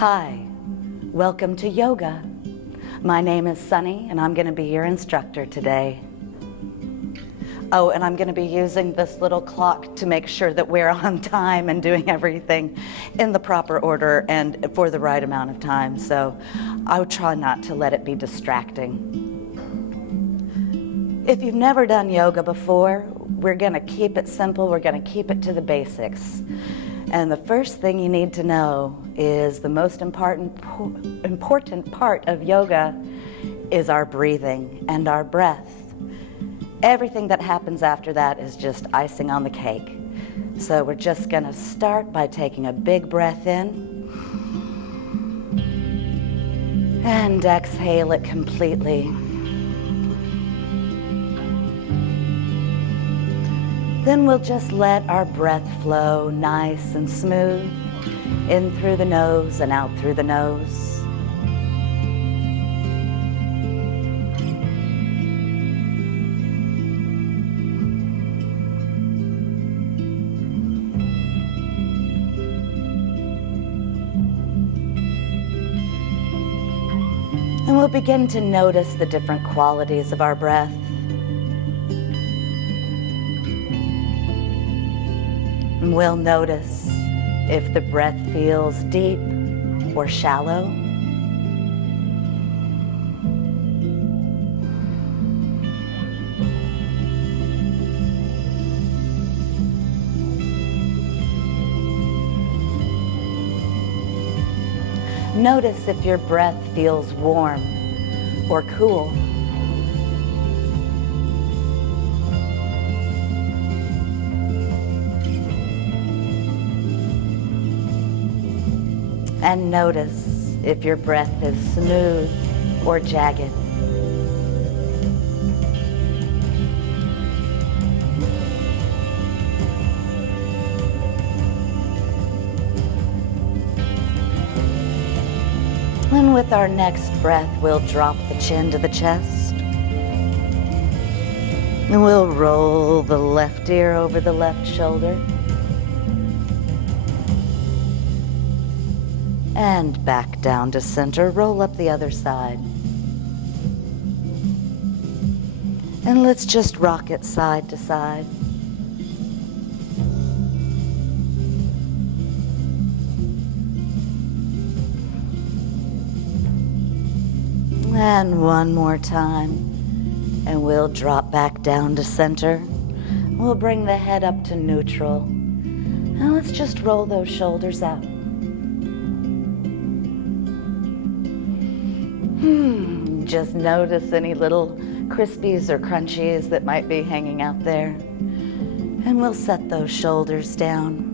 Hi, welcome to yoga. My name is Sunny and I'm going to be your instructor today. Oh, and I'm going to be using this little clock to make sure that we're on time and doing everything in the proper order and for the right amount of time. So I'll try not to let it be distracting. If you've never done yoga before, we're going to keep it simple. We're going to keep it to the basics. And the first thing you need to know is the most important part of yoga is our breathing and our breath. Everything that happens after that is just icing on the cake. So we're just going to start by taking a big breath in and exhale it completely. Then we'll just let our breath flow nice and smooth, in through the nose and out through the nose. And we'll begin to notice the different qualities of our breath. And we'll notice if the breath feels deep or shallow. Notice if your breath feels warm or cool. And notice if your breath is smooth or jagged. And with our next breath, we'll drop the chin to the chest. And we'll roll the left ear over the left shoulder. And back down to center, roll up the other side. And let's just rock it side to side. And one more time. And we'll drop back down to center. We'll bring the head up to neutral. And let's just roll those shoulders out. Just notice any little crispies or crunchies that might be hanging out there. And we'll set those shoulders down.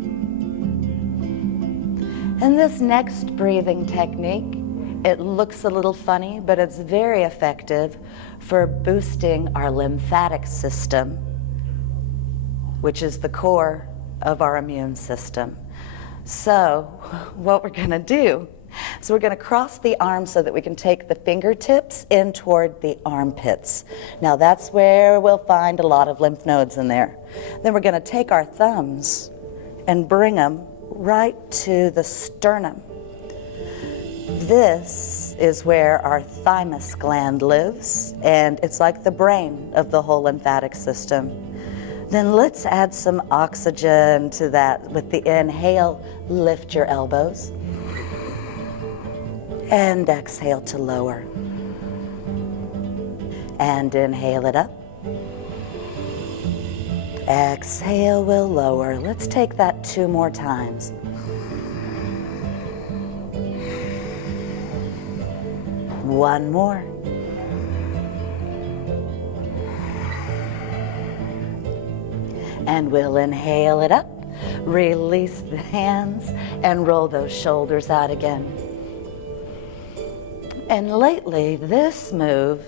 And this next breathing technique, it looks a little funny, but it's very effective for boosting our lymphatic system, which is the core of our immune system. So what we're going to do, so we're going to cross the arms so that we can take the fingertips in toward the armpits. Now that's where we'll find a lot of lymph nodes in there. Then we're going to take our thumbs and bring them right to the sternum. This is where our thymus gland lives, and it's like the brain of the whole lymphatic system. Then let's add some oxygen to that. With the inhale, lift your elbows. And exhale to lower. And inhale it up. Exhale, we'll lower. Let's take that 2 more times. One more. And we'll inhale it up. Release the hands and roll those shoulders out again. And lately, this move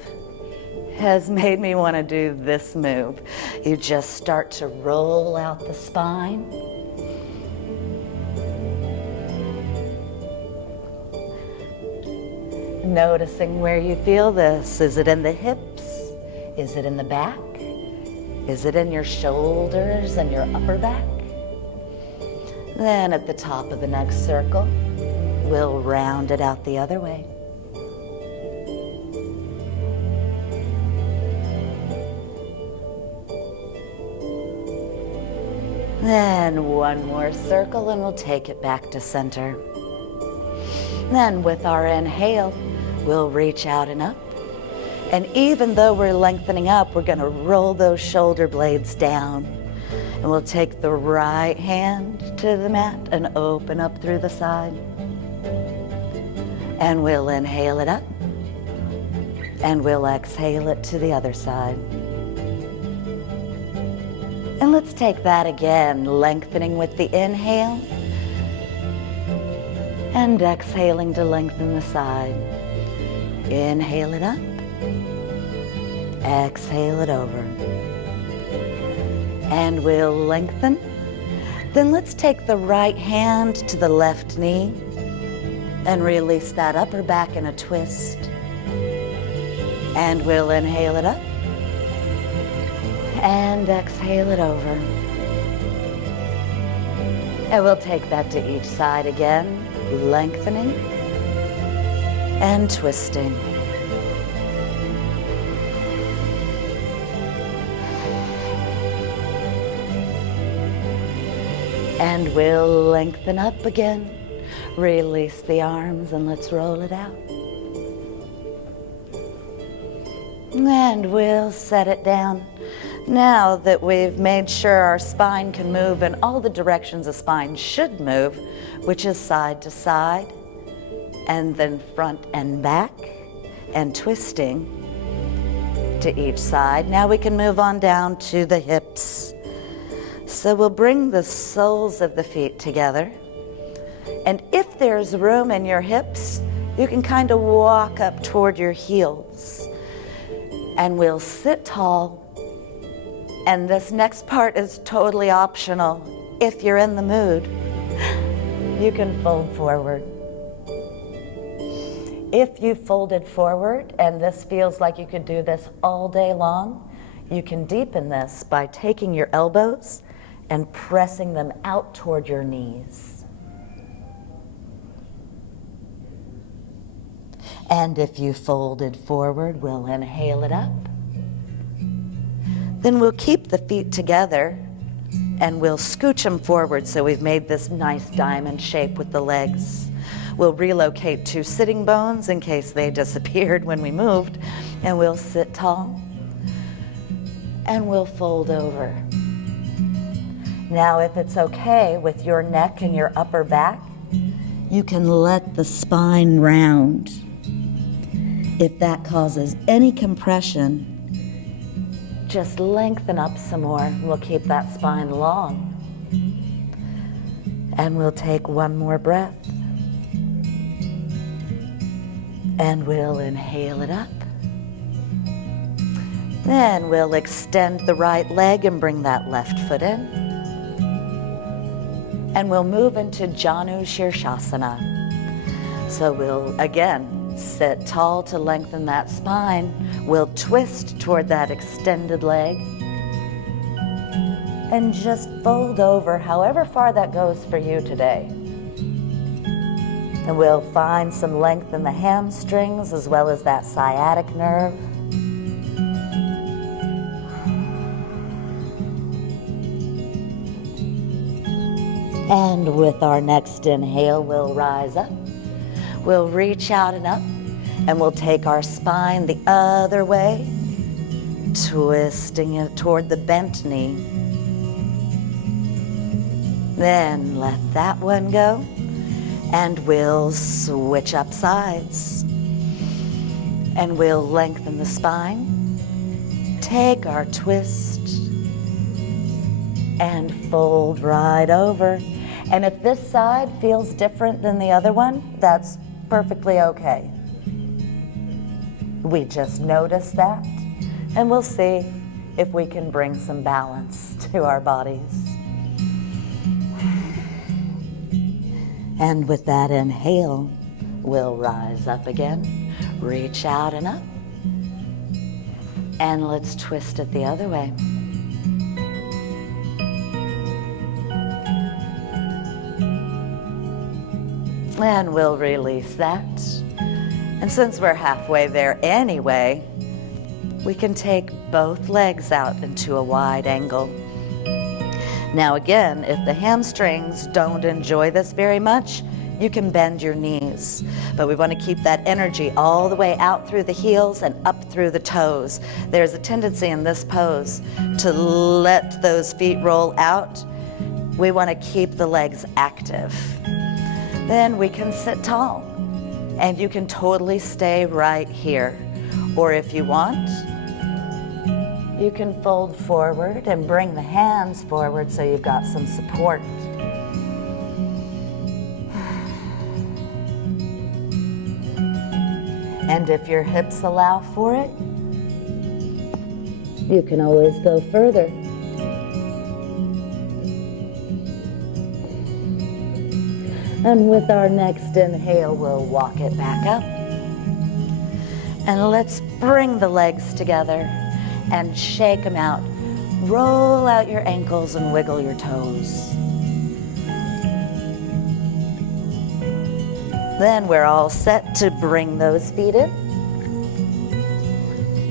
has made me want to do this move. You just start to roll out the spine. Noticing where you feel this. Is it in the hips? Is it in the back? Is it in your shoulders and your upper back? Then at the top of the next circle, we'll round it out the other way. Then one more circle and we'll take it back to center. Then with our inhale, we'll reach out and up. And even though we're lengthening up, we're going to roll those shoulder blades down. And we'll take the right hand to the mat and open up through the side. And we'll inhale it up. And we'll exhale it to the other side. And let's take that again, lengthening with the inhale. And exhaling to lengthen the side. Inhale it up. Exhale it over. And we'll lengthen. Then let's take the right hand to the left knee and release that upper back in a twist. And we'll inhale it up and exhale it over. And we'll take that to each side again, lengthening and twisting. And we'll lengthen up again. Release the arms and let's roll it out. And we'll set it down. Now that we've made sure our spine can move in all the directions a spine should move, which is side to side, and then front and back, and twisting to each side. Now we can move on down to the hips. So we'll bring the soles of the feet together. And if there's room in your hips, you can kind of walk up toward your heels. And we'll sit tall. And this next part is totally optional. If you're in the mood, you can fold forward. If you folded forward, and this feels like you could do this all day long, you can deepen this by taking your elbows and pressing them out toward your knees. And if you folded forward, we'll inhale it up. Then we'll keep the feet together and we'll scooch them forward so we've made this nice diamond shape with the legs. We'll relocate 2 sitting bones in case they disappeared when we moved, and we'll sit tall and we'll fold over. Now, if it's okay with your neck and your upper back, you can let the spine round. If that causes any compression, just lengthen up some more. We'll keep that spine long. And we'll take one more breath. And we'll inhale it up. Then we'll extend the right leg and bring that left foot in. And we'll move into Janu sirsasana. So we'll, again, sit tall to lengthen that spine. We'll twist toward that extended leg. And just fold over however far that goes for you today. And we'll find some length in the hamstrings as well as that sciatic nerve. And with our next inhale, we'll rise up. We'll reach out and up, and we'll take our spine the other way, twisting it toward the bent knee. Then let that one go, and we'll switch up sides. And we'll lengthen the spine, take our twist, and fold right over. And if this side feels different than the other one, that's perfectly okay. We just notice that, and we'll see if we can bring some balance to our bodies. And with that inhale, we'll rise up again, reach out and up, and let's twist it the other way. And we'll release that. And since we're halfway there anyway, we can take both legs out into a wide angle. Now again, if the hamstrings don't enjoy this very much, you can bend your knees. But we want to keep that energy all the way out through the heels and up through the toes. There's a tendency in this pose to let those feet roll out. We want to keep the legs active. Then we can sit tall, and you can totally stay right here. Or if you want, you can fold forward and bring the hands forward so you've got some support. And if your hips allow for it, you can always go further. And with our next inhale, we'll walk it back up. And let's bring the legs together and shake them out. Roll out your ankles and wiggle your toes. Then we're all set to bring those feet in.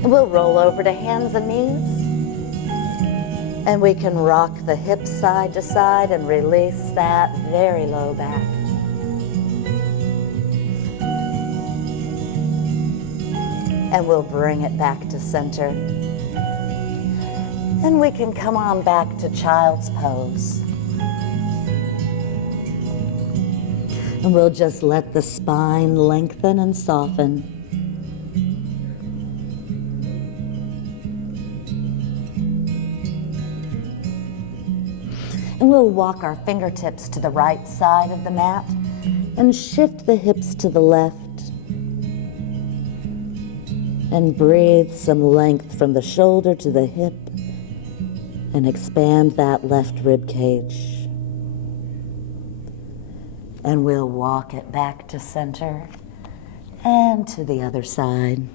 We'll roll over to hands and knees. And we can rock the hips side to side and release that very low back. And we'll bring it back to center. And we can come on back to child's pose. And we'll just let the spine lengthen and soften. And we'll walk our fingertips to the right side of the mat and shift the hips to the left. And breathe some length from the shoulder to the hip and expand that left rib cage. And we'll walk it back to center and to the other side.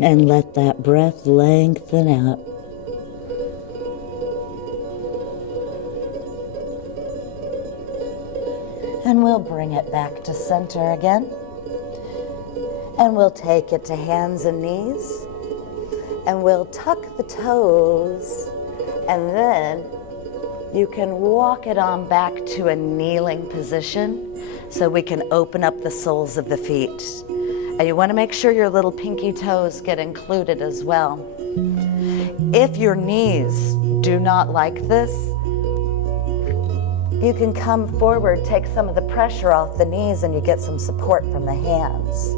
And let that breath lengthen out. And we'll bring it back to center again. And we'll take it to hands and knees. And we'll tuck the toes. And then you can walk it on back to a kneeling position so we can open up the soles of the feet. And you want to make sure your little pinky toes get included as well. If your knees do not like this, you can come forward, take some of the pressure off the knees, and you get some support from the hands.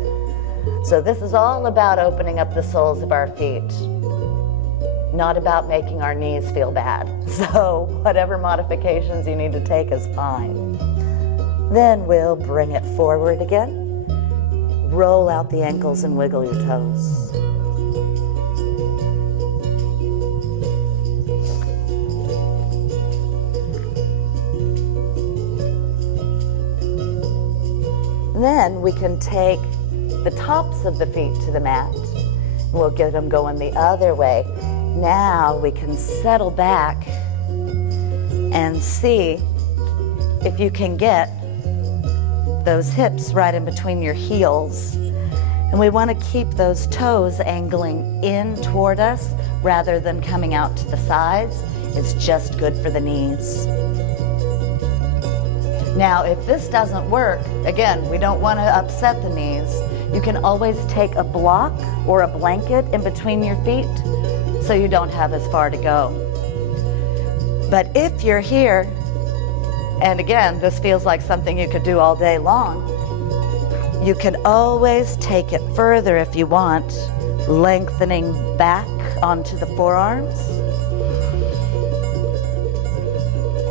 So this is all about opening up the soles of our feet, not about making our knees feel bad. So whatever modifications you need to take is fine. Then we'll bring it forward again. Roll out the ankles and wiggle your toes. Then we can take the tops of the feet to the mat. We'll get them going the other way. Now we can settle back and see if you can get those hips right in between your heels. And we want to keep those toes angling in toward us rather than coming out to the sides. It's just good for the knees. Now, if this doesn't work, again, we don't want to upset the knees. You can always take a block or a blanket in between your feet so you don't have as far to go. But if you're here, and again, this feels like something you could do all day long, you can always take it further if you want, lengthening back onto the forearms.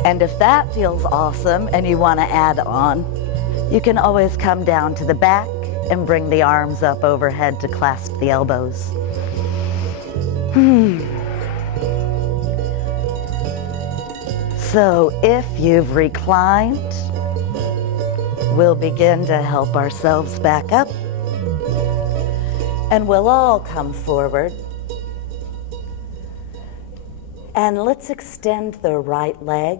And if that feels awesome and you want to add on, you can always come down to the back and bring the arms up overhead to clasp the elbows. So if you've reclined, we'll begin to help ourselves back up. And we'll all come forward. And let's extend the right leg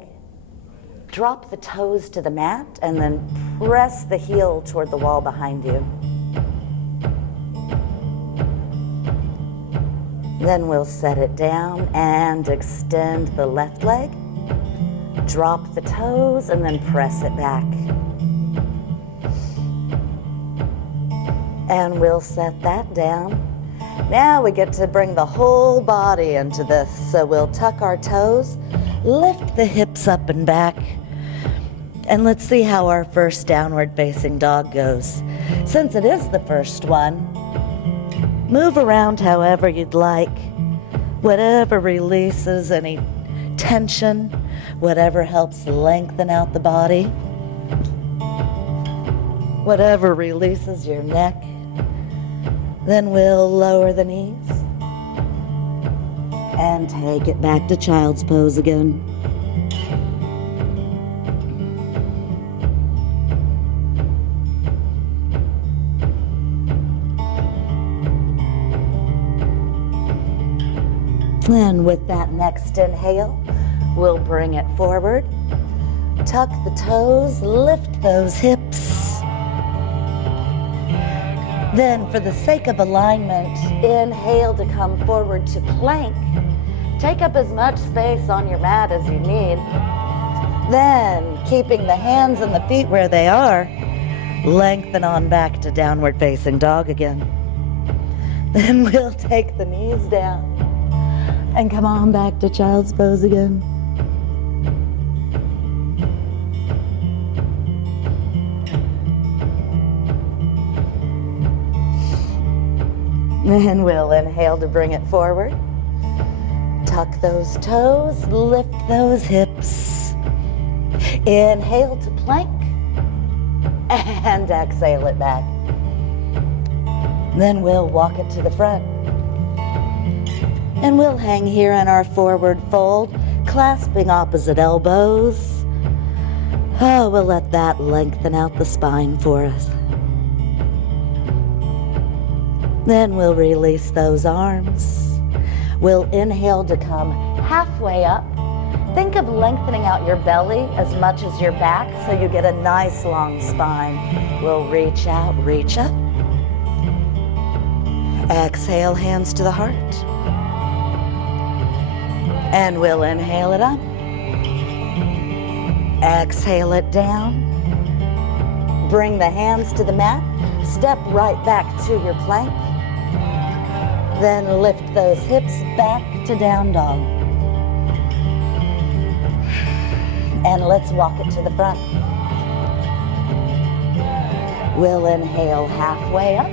Drop the toes to the mat and then press the heel toward the wall behind you. Then we'll set it down and extend the left leg. Drop the toes and then press it back. And we'll set that down. Now we get to bring the whole body into this. So we'll tuck our toes, lift the hips up and back, and let's see how our first downward facing dog goes. Since it is the first one, move around however you'd like, whatever releases any tension, whatever helps lengthen out the body, whatever releases your neck. Then we'll lower the knees and take it back to child's pose again. And with that next inhale, we'll bring it forward. Tuck the toes, lift those hips. Then, for the sake of alignment, inhale to come forward to plank. Take up as much space on your mat as you need. Then, keeping the hands and the feet where they are, lengthen on back to downward facing dog again. Then we'll take the knees down and come on back to child's pose again. And we'll inhale to bring it forward. Tuck those toes, lift those hips. Inhale to plank, and exhale it back. Then we'll walk it to the front. And we'll hang here in our forward fold, clasping opposite elbows. Oh, we'll let that lengthen out the spine for us. Then we'll release those arms. We'll inhale to come halfway up. Think of lengthening out your belly as much as your back so you get a nice long spine. We'll reach out, reach up. Exhale, hands to the heart. And we'll inhale it up. Exhale it down. Bring the hands to the mat. Step right back to your plank. Then lift those hips back to down dog. And let's walk it to the front. We'll inhale halfway up.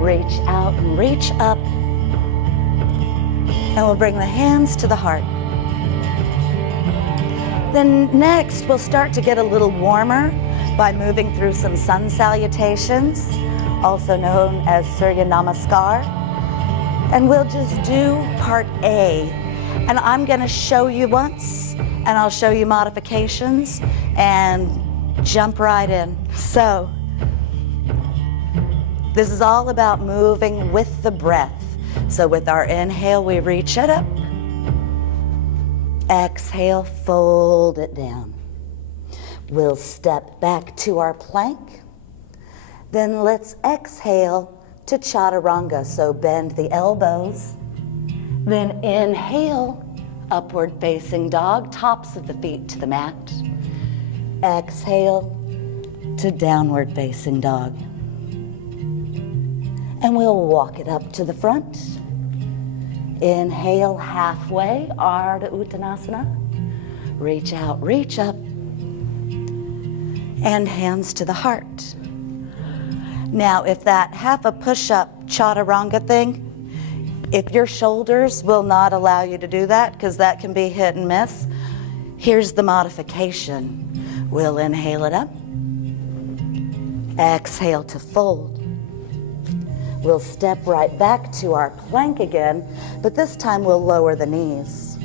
Reach out and reach up. And we'll bring the hands to the heart. Then next, we'll start to get a little warmer by moving through some sun salutations, also known as Surya Namaskar. And we'll just do part A. And I'm gonna show you once, and I'll show you modifications, and jump right in. So, this is all about moving with the breath. So with our inhale, we reach it up. Exhale, fold it down. We'll step back to our plank. Then let's exhale to chaturanga, so bend the elbows. Then inhale, upward facing dog, tops of the feet to the mat. Exhale to downward facing dog. And we'll walk it up to the front. Inhale halfway, Ardha Uttanasana. Reach out, reach up. And hands to the heart. Now, if that half a push-up chaturanga thing, if your shoulders will not allow you to do that, because that can be hit and miss, here's the modification. We'll inhale it up. Exhale to fold. We'll step right back to our plank again, but this time we'll lower the knees.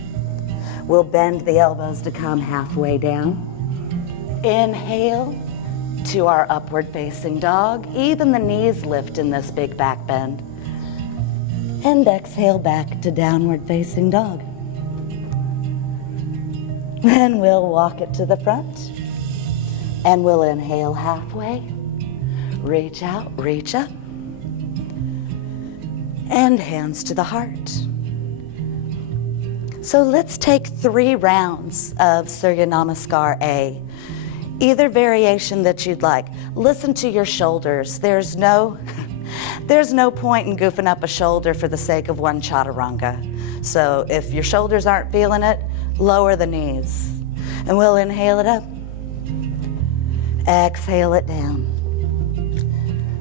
We'll bend the elbows to come halfway down. Inhale to our upward facing dog. Even the knees lift in this big back bend. And exhale back to downward facing dog. Then we'll walk it to the front. And we'll inhale halfway. Reach out, reach up. And hands to the heart. So let's take 3 rounds of Surya Namaskar A. Either variation that you'd like. Listen to your shoulders. There's no point in goofing up a shoulder for the sake of one chaturanga. So if your shoulders aren't feeling it, lower the knees. And we'll inhale it up. Exhale it down.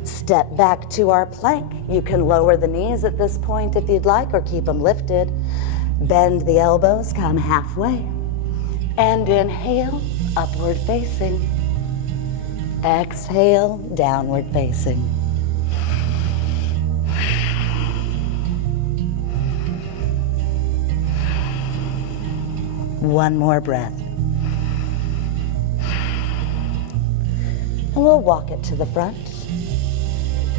Step back to our plank. You can lower the knees at this point if you'd like, or keep them lifted. Bend the elbows, come halfway. And inhale, upward facing. Exhale, downward facing. One more breath. And we'll walk it to the front.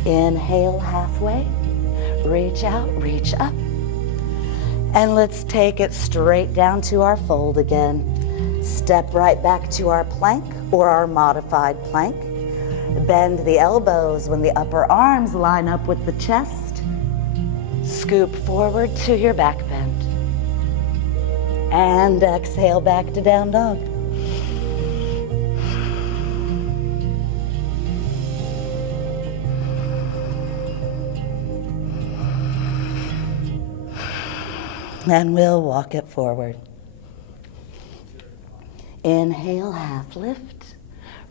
Inhale halfway. Reach out, reach up. And let's take it straight down to our fold again. Step right back to our plank or our modified plank. Bend the elbows when the upper arms line up with the chest. Scoop forward to your back bend. And exhale back to down dog. And we'll walk it forward. Inhale, half lift.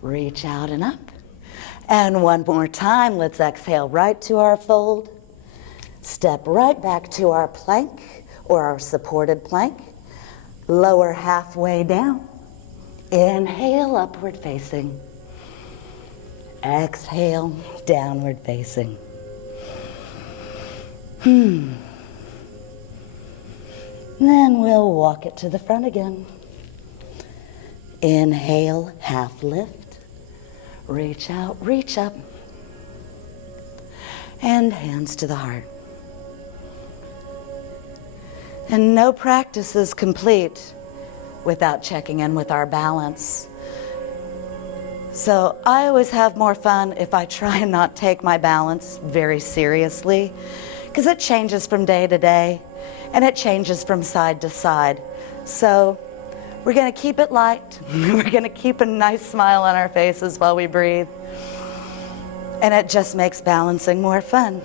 Reach out and up. And one more time, let's exhale right to our fold. Step right back to our plank or our supported plank. Lower halfway down. Inhale, upward facing. Exhale, downward facing. Then we'll walk it to the front again. Inhale, half lift. Reach out, reach up. And hands to the heart. And no practice is complete without checking in with our balance. So I always have more fun if I try and not take my balance very seriously, because it changes from day to day. And it changes from side to side. So we're going to keep it light. We're going to keep a nice smile on our faces while we breathe. And it just makes balancing more fun.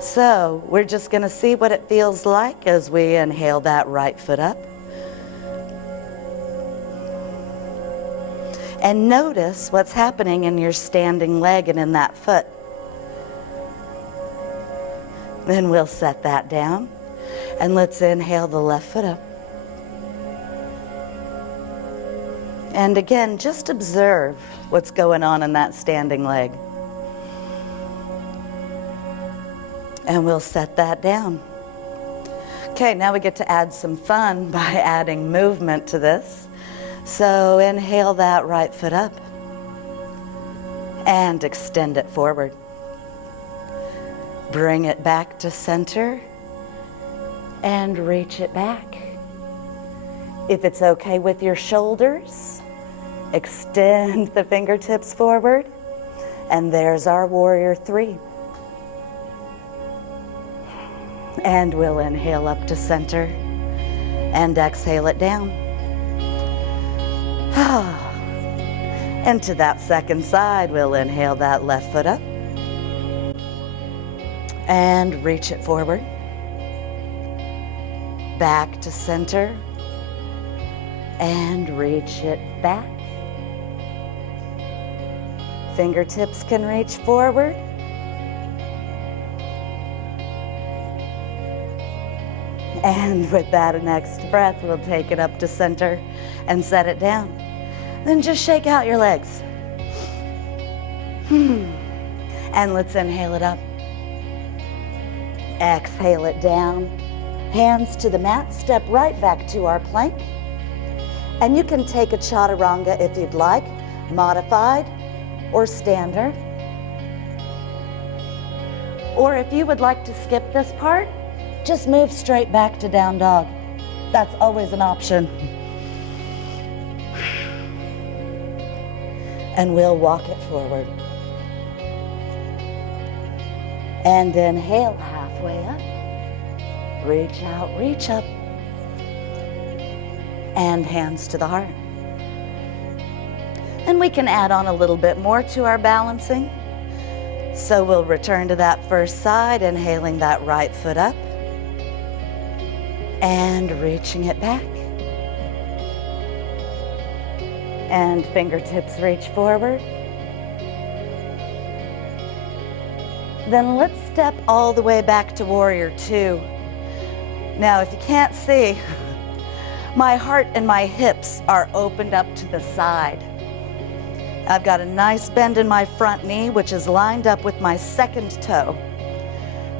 So we're just going to see what it feels like as we inhale that right foot up. And notice what's happening in your standing leg and in that foot. Then we'll set that down. And let's inhale the left foot up. And again, just observe what's going on in that standing leg. And we'll set that down. Okay, now we get to add some fun by adding movement to this. So inhale that right foot up. And extend it forward. Bring it back to center. And reach it back. If it's okay with your shoulders, extend the fingertips forward. And there's our warrior 3. And we'll inhale up to center and exhale it down. And to that second side, we'll inhale that left foot up and reach it forward. Back to center and reach it back. Fingertips can reach forward. And with that next breath, we'll take it up to center and set it down. Then just shake out your legs. And let's inhale it up. Exhale it down. Hands to the mat, step right back to our plank. And you can take a chaturanga if you'd like, modified or standard. Or if you would like to skip this part, just move straight back to down dog. That's always an option. And we'll walk it forward. And inhale halfway up. Reach out, reach up. And hands to the heart. And we can add on a little bit more to our balancing. So we'll return to that first side, inhaling that right foot up. And reaching it back. And fingertips reach forward. Then let's step all the way back to Warrior Two. Now, if you can't see, my heart and my hips are opened up to the side. I've got a nice bend in my front knee, which is lined up with my second toe.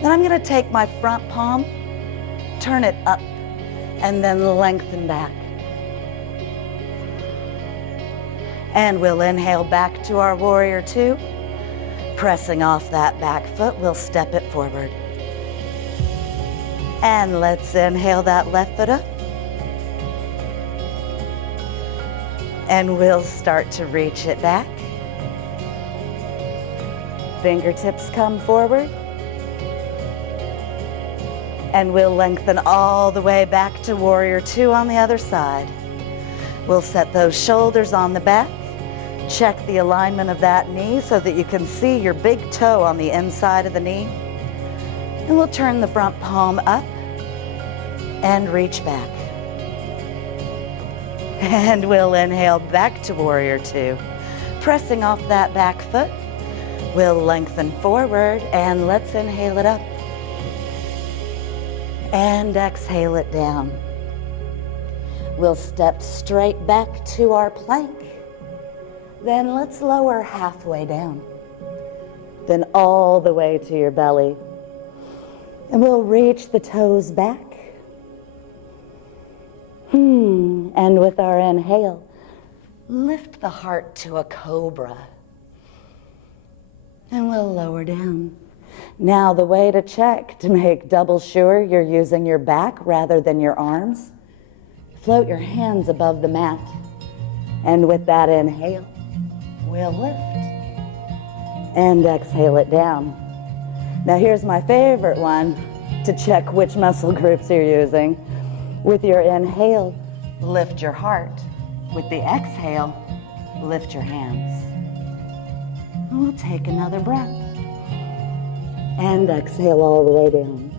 Then I'm going to take my front palm, turn it up, and then lengthen back. And we'll inhale back to our Warrior Two. Pressing off that back foot, we'll step it forward. And let's inhale that left foot up. And we'll start to reach it back. Fingertips come forward. And we'll lengthen all the way back to Warrior Two on the other side. We'll set those shoulders on the back. Check the alignment of that knee so that you can see your big toe on the inside of the knee. And we'll turn the front palm up and reach back. And we'll inhale back to Warrior Two. Pressing off that back foot, we'll lengthen forward and let's inhale it up. And exhale it down. We'll step straight back to our plank. Then let's lower halfway down. Then all the way to your belly. And we'll reach the toes back. And with our inhale, lift the heart to a cobra. And we'll lower down. Now the way to check to make double sure you're using your back rather than your arms, float your hands above the mat. And with that inhale, we'll lift. And exhale it down. Now here's my favorite one to check which muscle groups you're using. With your inhale, lift your heart. With the exhale, lift your hands. And we'll take another breath. And exhale all the way down.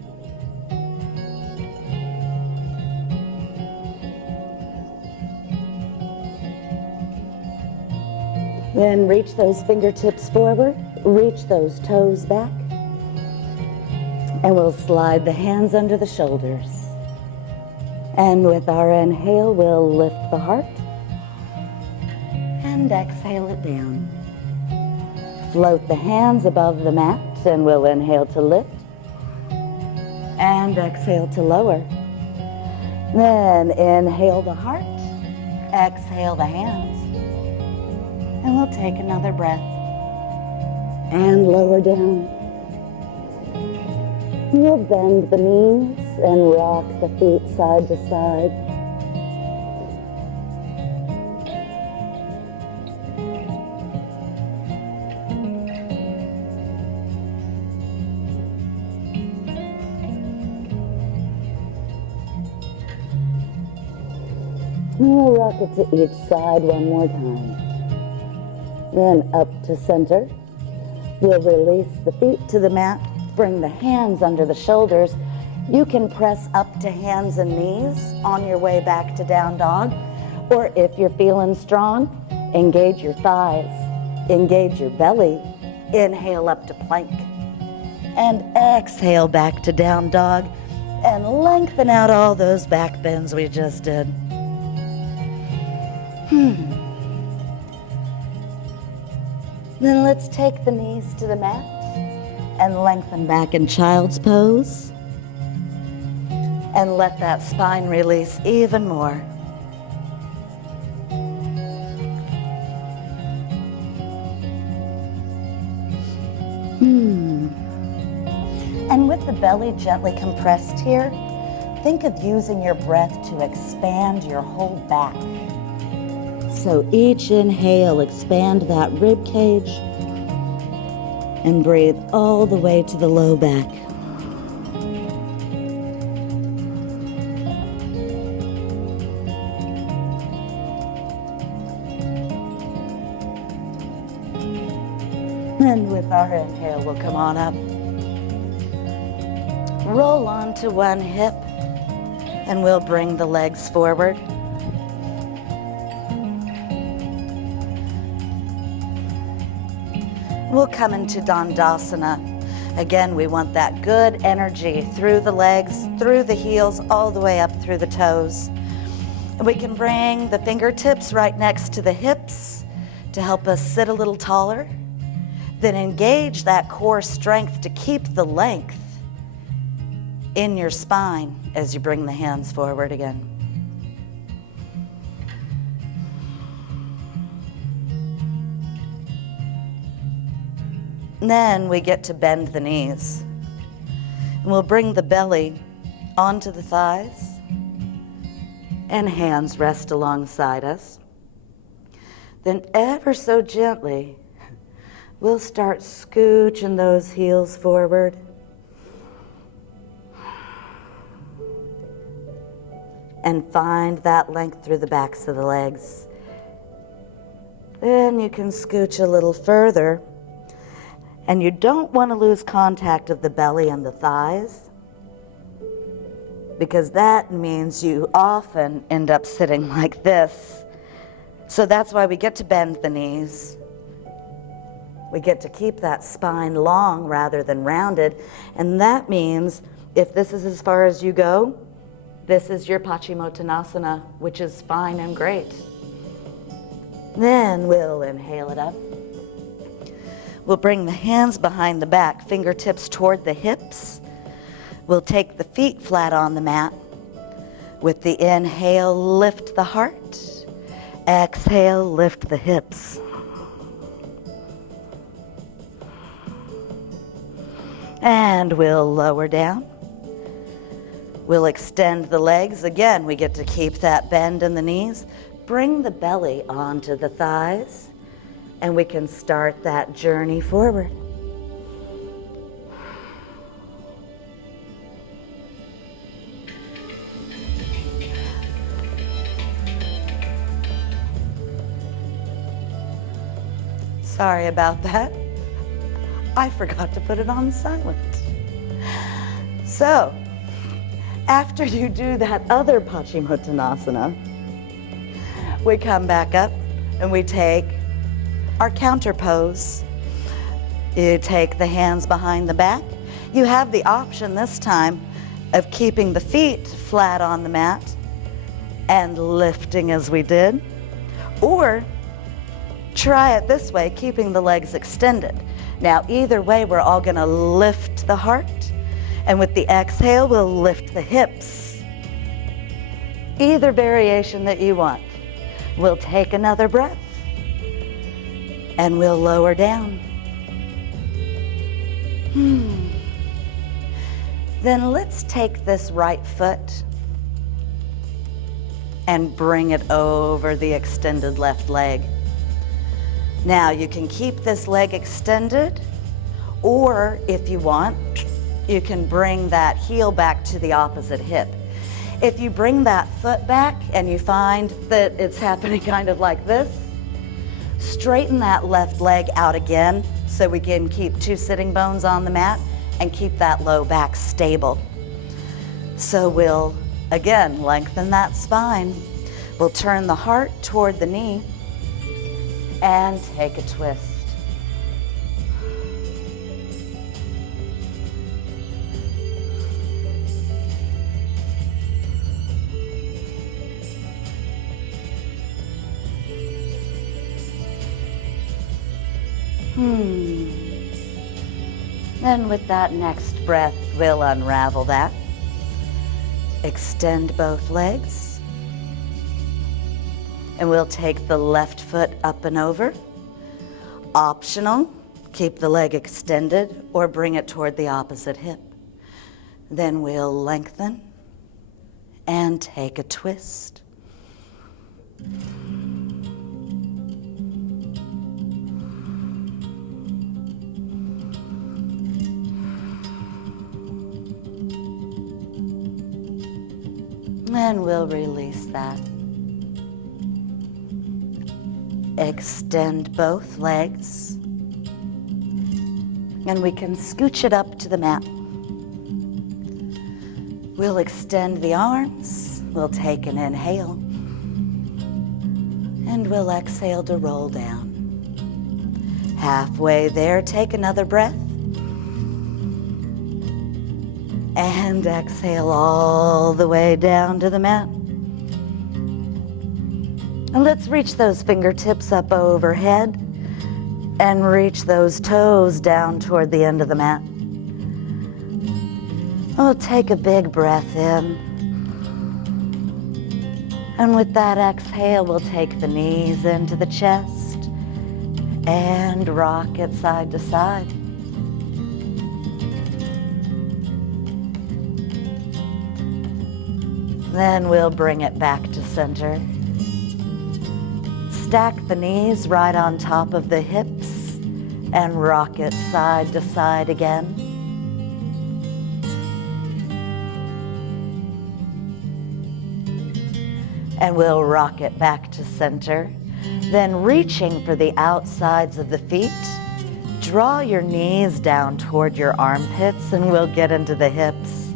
Then reach those fingertips forward, reach those toes back, and we'll slide the hands under the shoulders. And with our inhale, we'll lift the heart and exhale it down. Float the hands above the mat, and we'll inhale to lift and exhale to lower. Then inhale the heart, exhale the hands. And we'll take another breath and lower down. We'll bend the knees and rock the feet side to side. We'll rock it to each side one more time. Then up to center. We'll release the feet to the mat, bring the hands under the shoulders. You can press up to hands and knees on your way back to down dog. Or if you're feeling strong, engage your thighs, engage your belly, inhale up to plank. And exhale back to down dog and lengthen out all those back bends we just did. Then let's take the knees to the mat and lengthen back in child's pose. And let that spine release even more. And with the belly gently compressed here, think of using your breath to expand your whole back. So each inhale, expand that rib cage and breathe all the way to the low back. And with our inhale, we'll come on up. Roll onto one hip, and we'll bring the legs forward. We'll come into Dandasana. Again, we want that good energy through the legs, through the heels, all the way up through the toes. And we can bring the fingertips right next to the hips to help us sit a little taller. Then engage that core strength to keep the length in your spine as you bring the hands forward again. And then we get to bend the knees. And we'll bring the belly onto the thighs and hands rest alongside us. Then ever so gently, we'll start scooching those heels forward. And find that length through the backs of the legs. Then you can scooch a little further. And you don't want to lose contact of the belly and the thighs, because that means you often end up sitting like this. So that's why we get to bend the knees. We get to keep that spine long rather than rounded. And that means if this is as far as you go, this is your Paschimottanasana, which is fine and great. Then we'll inhale it up. We'll bring the hands behind the back, fingertips toward the hips. We'll take the feet flat on the mat. With the inhale, lift the heart. Exhale, lift the hips. And we'll lower down. We'll extend the legs. Again, we get to keep that bend in the knees. Bring the belly onto the thighs. And we can start that journey forward. Sorry about that. I forgot to put it on silent. So, after you do that other Paschimottanasana, we come back up and we take our counter pose. You take the hands behind the back. You have the option this time of keeping the feet flat on the mat and lifting as we did, or try it this way, keeping the legs extended. Now, either way, we're all gonna lift the heart, and with the exhale, we'll lift the hips. Either variation that you want. We'll take another breath. And we'll lower down. Then let's take this right foot and bring it over the extended left leg. Now you can keep this leg extended, or if you want, you can bring that heel back to the opposite hip. If you bring that foot back and you find that it's happening kind of like this, straighten that left leg out again so we can keep 2 sitting bones on the mat and keep that low back stable. So we'll, again, lengthen that spine. We'll turn the heart toward the knee and take a twist. And with that next breath, we'll unravel that. Extend both legs. And we'll take the left foot up and over. Optional, keep the leg extended or bring it toward the opposite hip. Then we'll lengthen and take a twist. And we'll release that. Extend both legs. And we can scooch it up to the mat. We'll extend the arms. We'll take an inhale. And we'll exhale to roll down. Halfway there, take another breath. And exhale all the way down to the mat. And let's reach those fingertips up overhead and reach those toes down toward the end of the mat. We'll take a big breath in. And with that exhale, we'll take the knees into the chest and rock it side to side. Then we'll bring it back to center. Stack the knees right on top of the hips and rock it side to side again. And we'll rock it back to center. Then reaching for the outsides of the feet, draw your knees down toward your armpits and we'll get into the hips.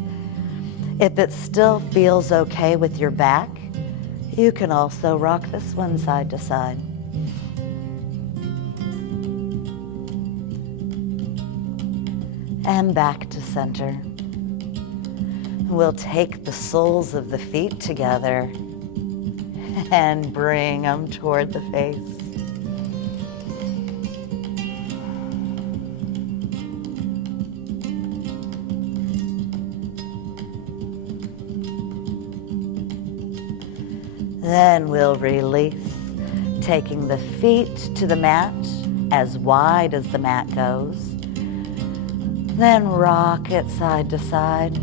If it still feels okay with your back, you can also rock this one side to side. And back to center. We'll take the soles of the feet together and bring them toward the face. Then we'll release, taking the feet to the mat as wide as the mat goes. Then rock it side to side.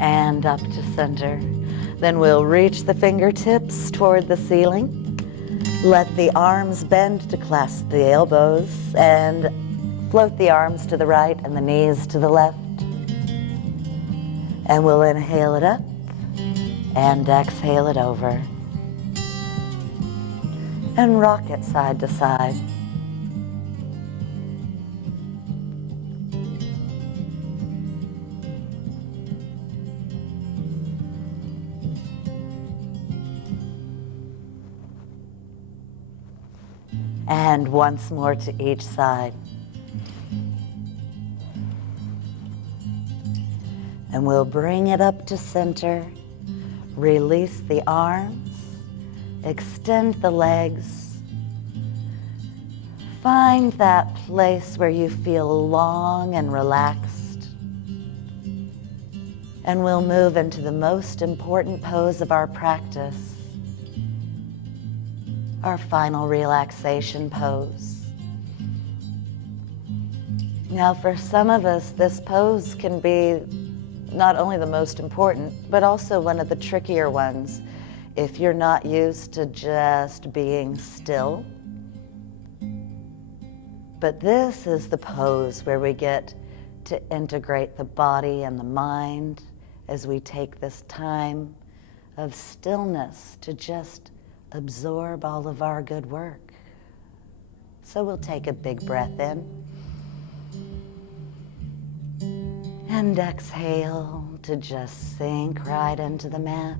And up to center. Then we'll reach the fingertips toward the ceiling. Let the arms bend to clasp the elbows and float the arms to the right and the knees to the left. And we'll inhale it up and exhale it over. And rock it side to side. And once more to each side. And we'll bring it up to center. Release the arms. Extend the legs. Find that place where you feel long and relaxed. And we'll move into the most important pose of our practice. Our final relaxation pose. Now, for some of us, this pose can be not only the most important, but also one of the trickier ones if you're not used to just being still. But this is the pose where we get to integrate the body and the mind as we take this time of stillness to just absorb all of our good work. So we'll take a big breath in and exhale to just sink right into the mat.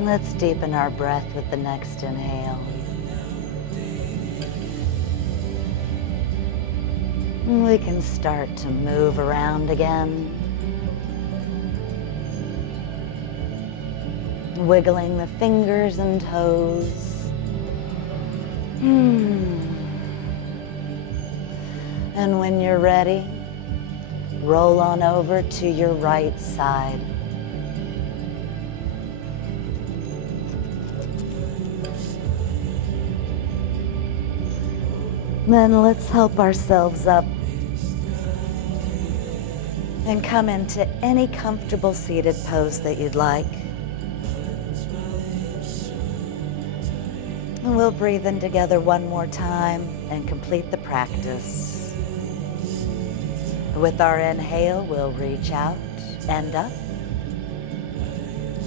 Let's deepen our breath with the next inhale. We can start to move around again. Wiggling the fingers and toes. And when you're ready, roll on over to your right side. Then let's help ourselves up and come into any comfortable seated pose that you'd like. And we'll breathe in together one more time and complete the practice. With our inhale, we'll reach out and up.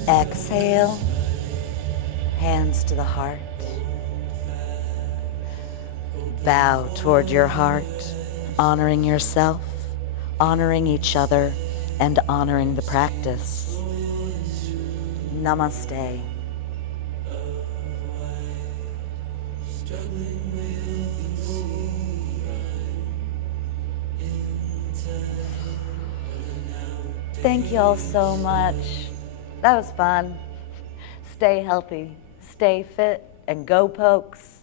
Exhale, hands to the heart. Bow toward your heart, honoring yourself, honoring each other, and honoring the practice. Namaste. Thank you all so much. That was fun. Stay healthy, stay fit, and go Pokes.